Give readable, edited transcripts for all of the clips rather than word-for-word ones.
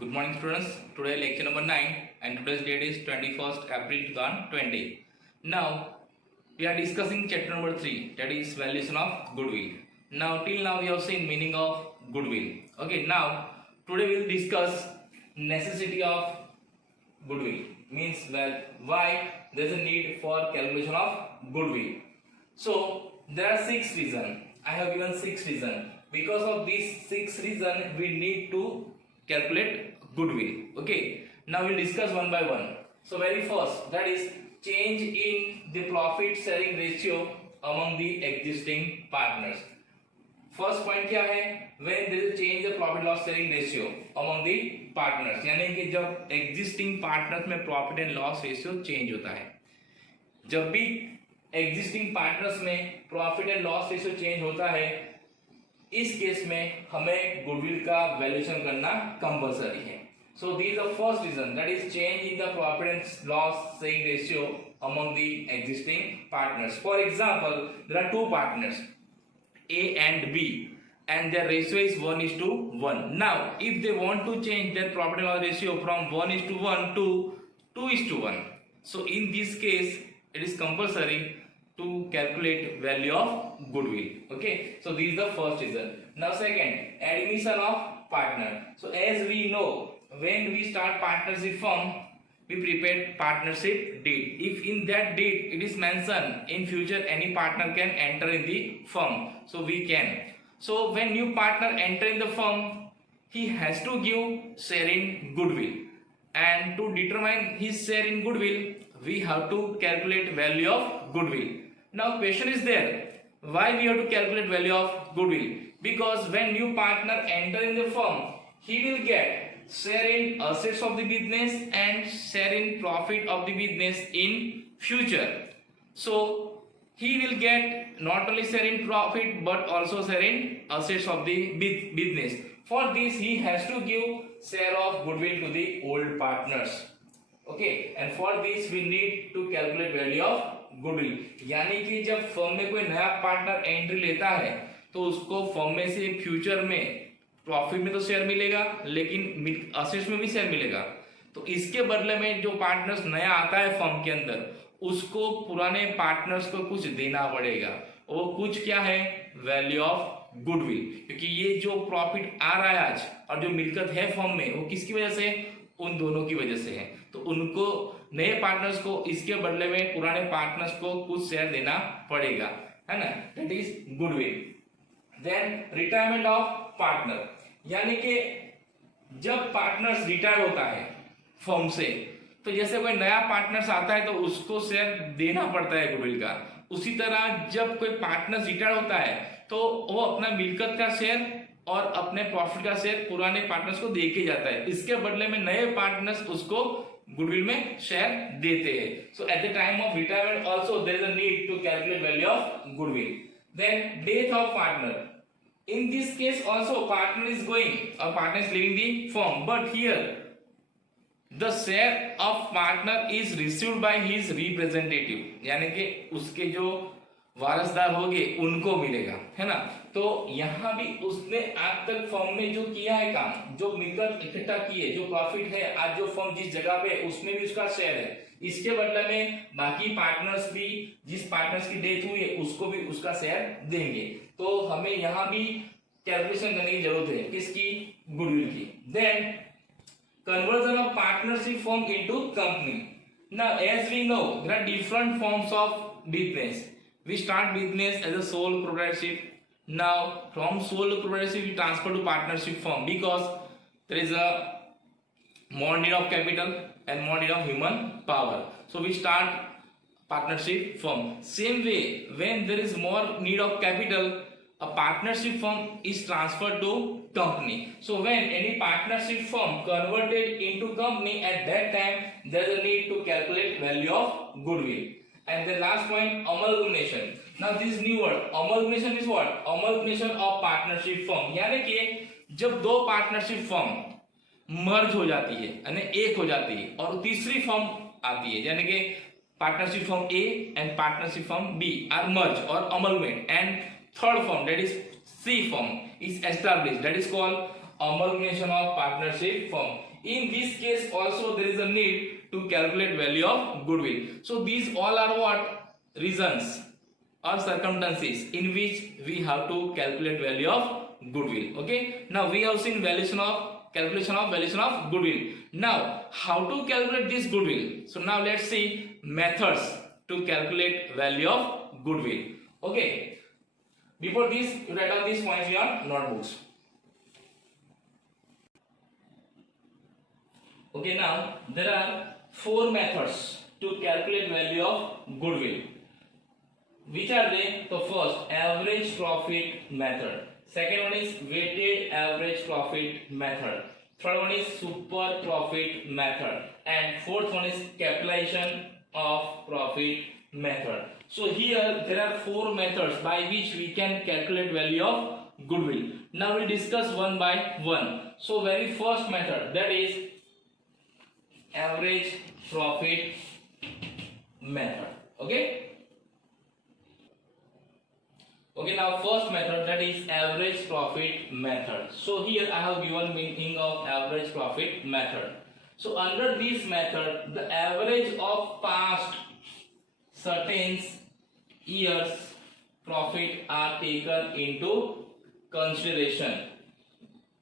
Good morning students. Today lecture number 9 and today's date is 21st April 2020. Now we are discussing chapter number 3, that is valuation of goodwill. Now till now we have seen meaning of goodwill. Okay, now today we will discuss necessity of goodwill. Means why there is a need for calculation of goodwill. So there are 6 reasons. I have given 6 reasons. Because of these 6 reasons we need to calculate goodwill. Okay, now we'll discuss one by one. So very first, that is change in the profit sharing ratio among the existing partners. First point क्या है? When there is a change the profit loss sharing ratio among the partners, यानी कि जब existing partners में profit and loss ratio change होता है. जब भी existing partners में profit and loss ratio change होता है, इस केस में हमें गुडविल का वैल्यूएशन करना कंपलसरी है. So this is the first reason, that is change in the profit and loss sharing ratio among the existing partners. For example, there are two partners A and B and their ratio is 1:1. Now if they want to change their profit and loss ratio from 1:1 to 2:1, so in this case it is compulsory to calculate value of goodwill. Okay, so this is the first reason. Now second, admission of partner. So as we know, when we start partnership firm, we prepare partnership deed. If in that deed it is mentioned in future any partner can enter in the firm, so we can. So when new partner enter in the firm, he has to give share in goodwill, and to determine his share in goodwill we have to calculate value of goodwill. Now question is there, why we have to calculate value of goodwill? Because when new partner enter in the firm, he will get share in assets of the business and share in profit of the business in future. So he will get not only share in profit but also share in assets of the business. For this he has to give share of goodwill to the old partners. Okay, and for this we need to calculate value of goodwill. यानी कि जब firm में कोई नया partner entry लेता है तो उसको फर्म में से फ्यूचर में प्रॉफिट में तो शेयर मिलेगा, लेकिन असेट्स में भी शेयर मिलेगा. तो इसके बदले में जो पार्टनर्स नया आता है फर्म के अंदर, उसको पुराने पार्टनर्स को कुछ देना पड़ेगा. वो कुछ क्या है? Value of goodwill. क्योंकि ये जो प्रॉफिट आ रहा है आज और जो मिलकत है फर्म में, वो किसकी वजह से? उन दोनों की वजह से है. तो उनको नए पार्टनर्स को इसके बदले में पुराने पार्टनर्स को कुछ शेयर देना पड़ेगा, है ना? That is goodwill. Then retirement of partner, यानी कि जब पार्टनर्स रिटायर होता है फर्म से, तो जैसे कोई नया पार्टनर्स आता है तो उसको शेयर देना पड़ता है गुडविल का. उसी तरह जब कोई पार्टनर्स रिटायर होता है तो वो अपना मिलकत का शेयर और अपने प्रॉफिट का शेयर पुराने पार्टनर्स को दे के जाता है. इसके बदले में नए पार्टनर्स उसको गुडविल में शेयर देते हैं. So at the time of retirement also there is a need to calculate value of goodwill. Then death of partner. In this case also partner is going or partner is leaving the firm, but here the share of partner is received by his representative, यानी कि उसके जो वारसदार होंगे उनको मिलेगा, है ना? तो यहाँ भी उसने आज तक फर्म में जो किया है काम, जो मिलकत इकट्ठा की है, जो प्रॉफिट है, आज जो फर्म जिस जगह पे उसमें भी उसका शेयर है. इसके बदले में बाकी पार्टनर्स भी, जिस पार्टनर्स की डेथ हुई है उसको भी उसका शेयर देंगे. तो हमें यहाँ भी कैलकुलेशन करने की जरूरत है. किसकी? गुडविल की. Then conversion of partnership firm into company. Now as we know there are different forms of business. We start business as a sole proprietorship. Now from sole proprietorship we transfer to partnership firm because there is a more need of capital and more need of human power. So we start partnership firm. Same way, when there is more need of capital, a partnership firm is transferred to company. So when any partnership firm converted into company, at that time there is a need to calculate value of goodwill. And the last point, amalgamation. Now this is new word. Amalgamation is what? Amalgamation of partnership firm. यानी कि जब दो partnership firm मर्ज हो जाती है, यानी एक हो जाती है, और तीसरी फर्म आती है, यानी कि partnership firm A and partnership firm B are merged or amalgamate, and third firm, that is C firm, is established, that is called amalgamation of partnership firm. In this case also there is a need to calculate value of goodwill. So these all are what reasons or circumstances in which we have to calculate value of goodwill. Okay, now we have seen calculation of valuation of goodwill. Now how to calculate this goodwill? So now let's see methods to calculate value of goodwill. Okay, before this you write down these points in your notebooks. Okay, now there are 4 methods to calculate value of goodwill. Which are they? The first, average profit method. Second one is weighted average profit method. Third one is super profit method. And fourth one is capitalization of profit method. So here there are 4 methods by which we can calculate value of goodwill. Now we'll discuss one by one. So very first method, that is average profit method. Okay, now first method, that is average profit method. So here I have given meaning of average profit method. So under this method, the average of past certain years profit are taken into consideration.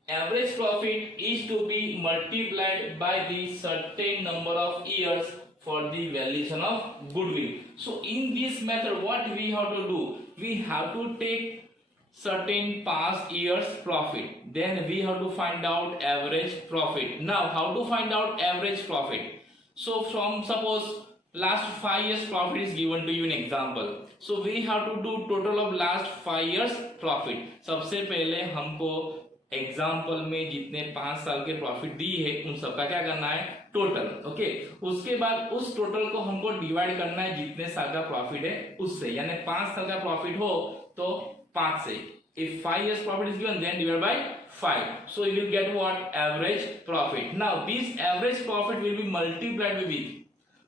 Average profit is to be multiplied by the certain number of years for the valuation of goodwill. So in this method what we have to do? We have to take certain past years profit, then we have to find out average profit. Now how to find out average profit? So from suppose last 5 years profit is given to you in example, so we have to do total of last 5 years profit. सबसे पहले हमको example में जितने 5 साल के profit दी है उन सबका क्या करना है? टोटल. ओके, उसके बाद उस टोटल को हमको डिवाइड करना है जितने साल का प्रॉफिट है उससे, यानी 5 साल का प्रॉफिट हो तो 5 से. If 5 years profit is given, then divide by 5. So you will get what? Average profit. Now this average profit will be multiplied with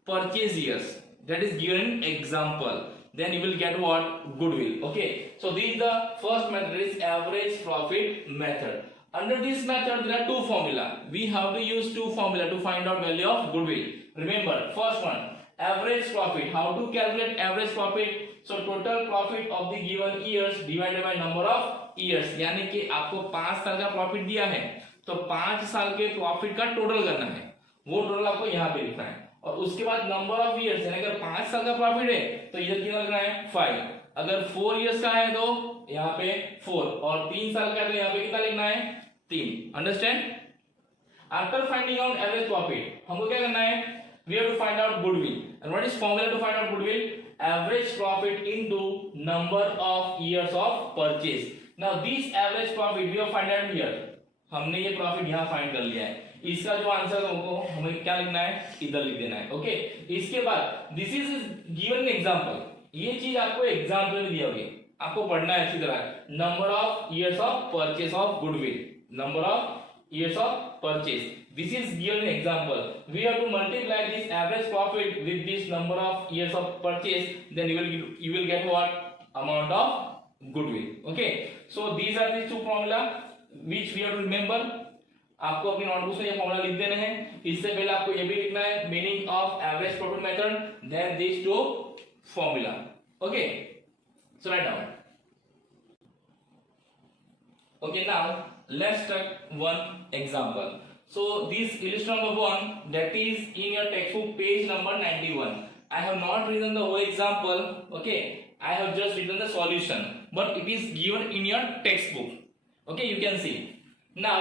purchase years, that is given in example. Then you will get what? Goodwill. Okay, so this is the first method, is average profit method. Under this method there are 2 formula. We have to use 2 formula to find out value of goodwill. Remember, first one, average profit. How to calculate average profit? So total profit of the given years divided by number of years. यानी कि आपको 5 साल का profit दिया है तो 5 साल के प्रॉफिट का टोटल करना है, वो टोटल आपको यहाँ पे लिखना है. और उसके बाद नंबर ऑफ इयर्स, यानी अगर 5 साल का प्रॉफिट है तो इधर कितना लिखना है? 5. अगर 4 इयर्स का है तो यहाँ पे 4, और 3 साल का है तो यहाँ पे कितना लिखना है? 3. Understand? After finding out average profit हमको क्या करना है? We have to find out goodwill. And what is formula to find out goodwill? Average profit into number of years of purchase. Now this average profit we have find out here. हमने ये profit यहाँ find कर लिया है. इसका जो answer हमको हमें क्या लिखना है? इधर लिख देना है. ओके, इसके बाद दिस इज गिवन एग्जांपल. ये चीज आपको एग्जांपल में दिया हुआ है, आपको पढ़ना है अच्छी तरह. Number of years of purchase of goodwill, number of years of purchase. This is given example. We have to multiply this average profit with this number of years of purchase. Then you will get what? Amount of goodwill. Okay. So these are the 2 formula which we have to remember. आपको अपनी notebook में ये formula लिख देने हैं. इससे पहले आपको ये भी लिखना है meaning of average profit method, then this 2 formula. Okay, so right down. Okay, now let's take one example. So this illustration number 1, that is in your textbook page number 91. I have not written the whole example. Okay, I have just written the solution, but it is given in your textbook. Okay, you can see. Now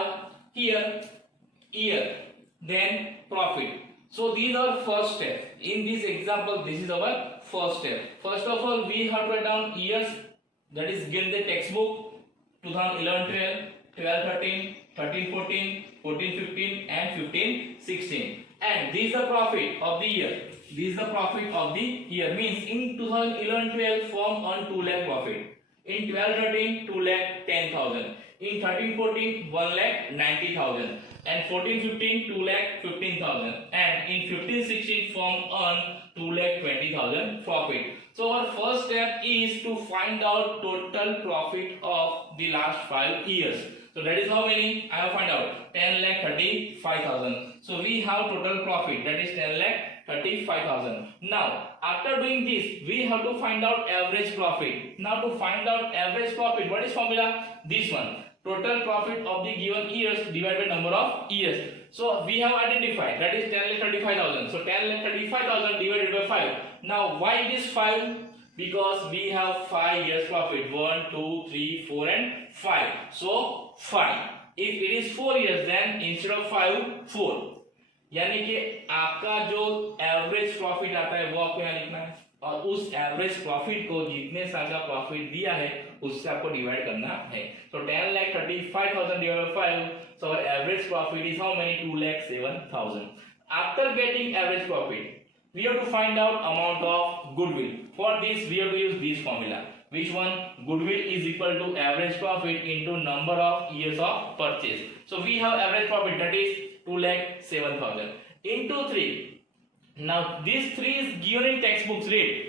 here year, then profit. So these are first step. In this example, this is our first step. First of all, we have to write down years, that is given the textbook. 2011-12, 12-13, 13-14, 14-15 and 15-16. And this is the profit of the year. This is the profit of the year. Means in 2011-12 firm earned 2 lakh profit. In 12-13 2 lakh 10,000. In 13-14 1 lakh 90,000. And 14-15 2 lakh 15,000. And in 15-16 firm earned 2 lakh 20,000 profit. So our first step is to find out total profit of the last 5 years. So that is how many I have find out 10,35,000. So we have total profit, that is 10,35,000. Now after doing this we have to find out average profit. Now to find out average profit, what is formula? This one, total profit of the given years divided by number of years. So we have identified, that is 10,35,000. So 10,35,000 divided by 5. Now why this 5? Because we have 5 years profit, 1, 2, 3, 4 and 5. So 5. If it is 4 years, then instead of 5, 4. यानी कि आपका जो average profit आता है वो आपको यहाँ लिखना है, और उस एवरेज प्रॉफिट को जितने साल का प्रॉफिट दिया है उससे आपको डिवाइड करना है. So 10,35,000 divided by 5. So our average profit is how many? 2,07,000. After getting average profit, we have to find out amount of goodwill. For this we have to use this formula. Which one? Goodwill is equal to average profit into number of years of purchase. So we have average profit, that is 2,07,000 into 3. Now this 3 is given in textbooks rate.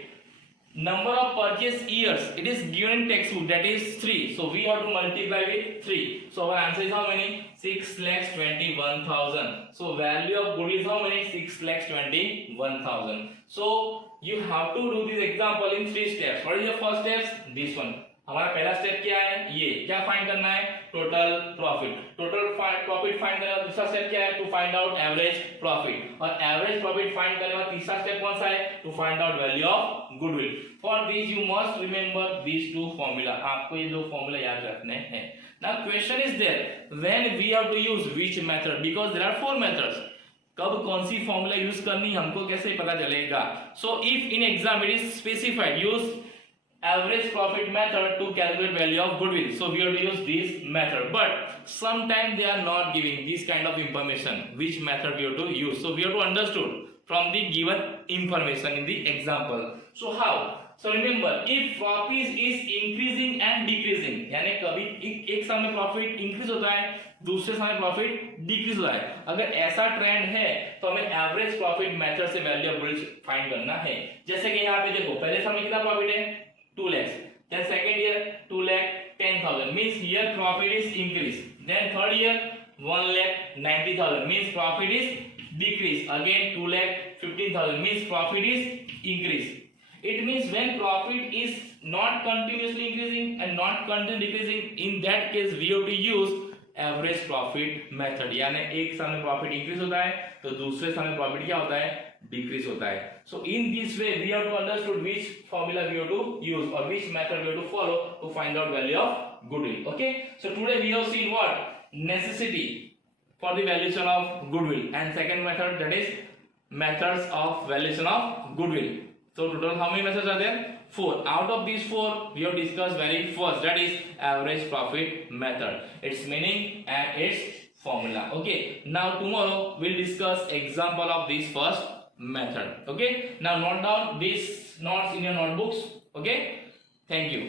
Number of purchase years, it is given in textbook, that is 3. So we have to multiply with 3. So our answer is how many? 6,21,000. So value of goodwill is how many? 6,21,000. So you have to do this example in 3 steps. What is the first steps? This one. हमारा पहला step क्या है? ये क्या find करना है? Total profit. Total profit find करना है. दूसरा स्टेप क्या है? To find out average profit. और एवरेज प्रॉफिट फाइंड करने का तीसरा स्टेप कौन सा है? To find out value of goodwill. For this you must remember these two formula. आपको ये दो फॉर्मूला याद रखने हैं. Now question is there, when we have to use which method, because there are 4 methods. कब कौन सी फॉर्मूला यूज करनी हमको कैसे पता चलेगा? So if in exam it is specified use average profit method to calculate value of goodwill, so we have to use this method. But sometimes they are not giving this kind of information which method we have to use, so we have to understood from the given information in the example. So how? So remember, if profit is increasing and decreasing, यानी कभी एक साल में profit increase होता है, दूसरे साल में प्रॉफिट डिक्रीज होता है. अगर ऐसा ट्रेंड है तो हमें एवरेज प्रॉफिट मेथड से वैल्यू ऑफ गुडविल फाइंड करना है. जैसे कि यहाँ पे देखो, पहले साल में कितना प्रॉफिट है? 2 lakhs. Then second year 2,10,000 means here profit is increased. Then third year 1,90,000 means profit is decreased. Again 2,15,000 means profit is increased. It means when profit is not continuously increasing and not continuously decreasing, in that case we have to use average profit method. यानी एक साल में profit increase होता है तो दूसरे साल में प्रॉफिट क्या होता है? डिक्रीज होता है. So in this way we have to understood which formula we have to use और which method we have to follow to find out value of goodwill. Okay, so today we have seen what? Necessity for the valuation of goodwill and second method, that is methods of valuation of goodwill. So total how many methods are there? 4. Out of these 4 we have discussed very first, that is average profit method, its meaning and its formula. Okay, now tomorrow we'll discuss example of this first method. Okay, now note down these notes in your notebooks. Okay, thank you.